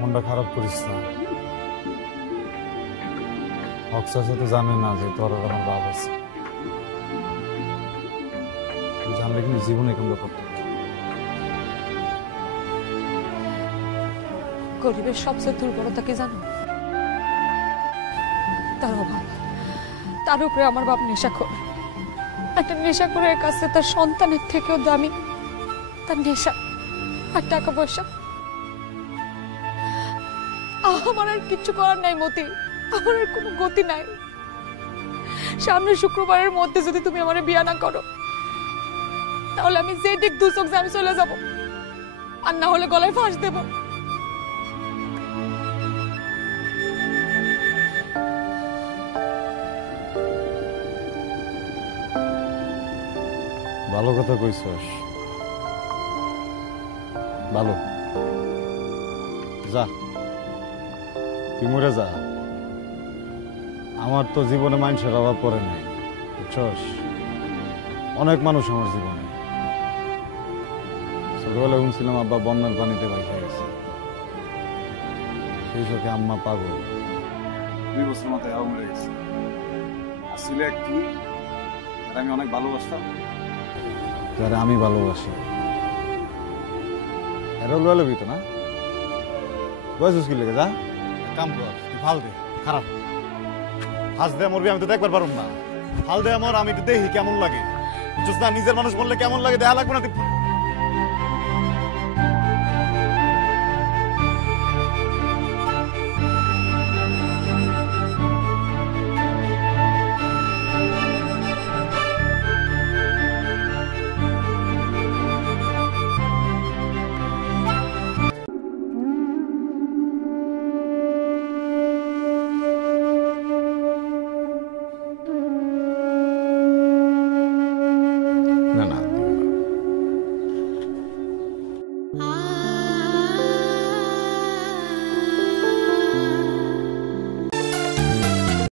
মনটা খারাপ করিস না। অক্সাসে তো জানে না যে তোর আর আমার বাপ আছে। জানলে কিন্তু জীবনে কেমন করতে। গরিবের সবচেয়ে দুর্বলতা কি জানো? তার অভাব। তার উপরে আমার বাপ নেশাখোর। একটা নেশাখোরের কাছে তার সন্তানের থেকেও দামি তার নেশা আর টাকা পয়সা। আমার আর কিচ্ছু করার নাই মতি, আমার আর কোনো গতি নাই। সামনের শুক্রবারের মধ্যে যদি তুমি আমার বিয়ে না করো তাহলে আমি যে দিক দু চোখ আমি চলে যাব, আর না হলে গলায় ফাঁস দেব। ভালো কথা কইছস, ভালো। যা তুই মরে যা, আমার তো জীবনে মানুষের অভাব পড়ে নাই, বুঝছস? অনেক মানুষ আমার জীবনে। ছোটবেলায় শুনছিলাম আব্বা বন্যার পানিতে ভাসা গেছে, সেই সাথে আম্মা পাগল। 2 বছর মাথায় হাওয়া মরে গেছে। আসলে তুই আর আমি অনেক ভালোবাসতাম, যারা আমি ভালোবাসি এরা লুয়ালবি তো না। বয়স কি লেগে যা কাম কর, তুই ফাল দে। খারাপ হাস দে মরবি, আমি তো দেখবার পারুম না। ফাল দে আমার, আমি তো দেখি কেমন লাগে। বুঝছিস না, নিজের মানুষ বললে কেমন লাগে দেখা লাগবে না। না না,